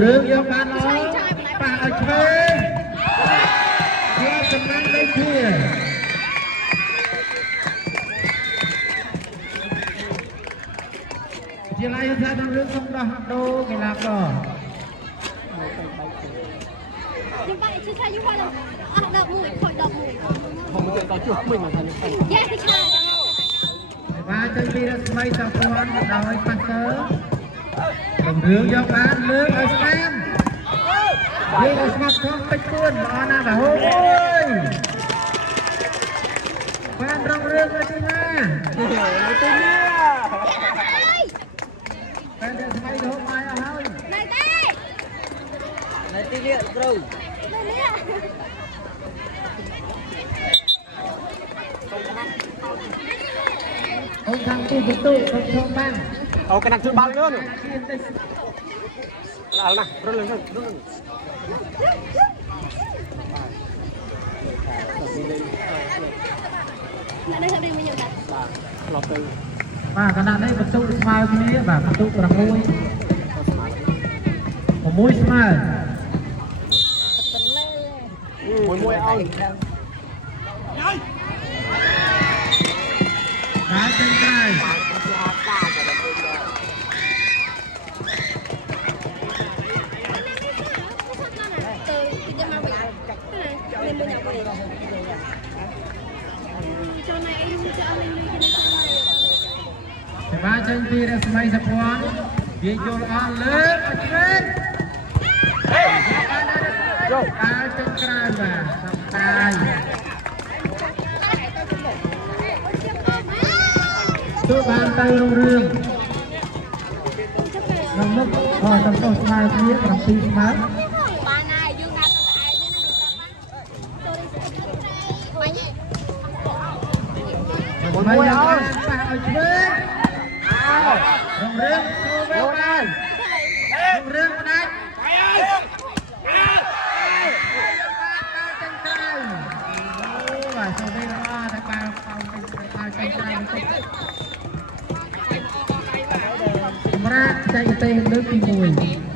រឿងយកបានល្អប៉ះឲ្យឆ្វេងជាចំណាំលេខជាជាឡាយថាដល់រឿងសំដោះដូរកីឡាករយើងបាក់ឈឺថាយូរហើយអត់ដល់មួយខូចដល់មួយผมจะต่อช่วยมึงมาทำยังไงយ៉ាទីខាបាទចេញពីរស្មីតាពាន់ដោយប៉ាសើតម្រឿងយកបានលើកឲ្យស្នាមលើកឲ្យស្មាត់ផងពេជ្រពួនល្អណាស់បាទអូយបានរងរឿងទៅទីណានៅទីនេះបានតែស្មីរហូតមកអស់ហើយណែទេនៅទីនេះគ្រូណែនេះអូនខាងទីបន្ទូគាត់ឈប់បានអូកណាក់ជួយបាល់លឿនឡើងណារុនលឿនរុនណែនេះទៅវិញយ៉ាងណាបាទឆ្លប់ទៅបាទគណៈនេះបន្ទូស្មើគ្នាបាទបន្ទូ6 6ស្មើមួយឲ្យបាទចេញក្រៅបាទចេញពីរស្មីសុភ័ណ្ឌវាយល់អស់លើកឲ្យឆ្វេងចូលអាចចេញក្រៅបាទសំតាយទូបានទៅរងរឿងក្នុងមុខក៏សំទោសស្មើគ្នា7ស្មើបានហើយយើងដាក់ទៅឯងនេះទៅបាញ់មួយឲ្យប៉ះឲ្យឆ្វេងរងរឿងចូលវិញបានរងរឿងផ្ដាច់បាទចូលវិញល្អតែបានប៉ោងទៅឲ្យចេញក្រៅបន្តិចសម្រាប់ចែកទេលើកទី1